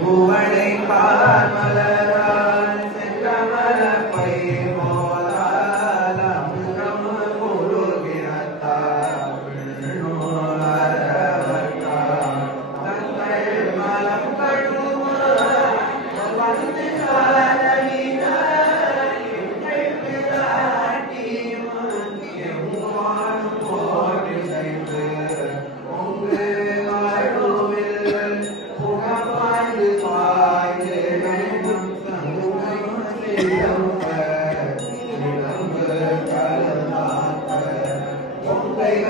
மைகுவளை பார்மலரால்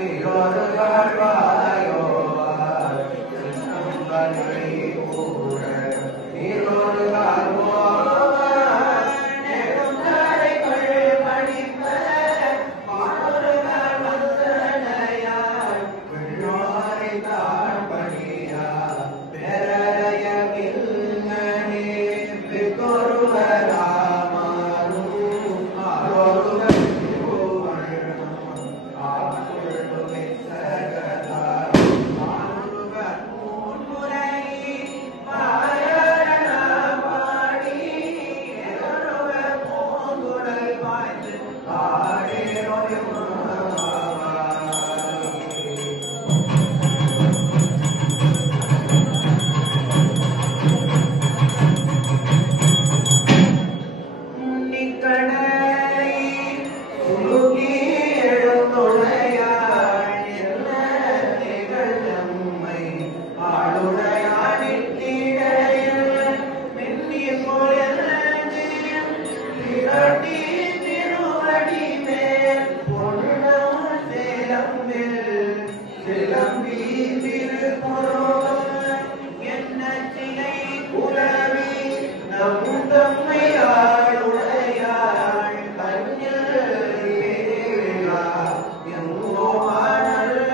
Hey, God.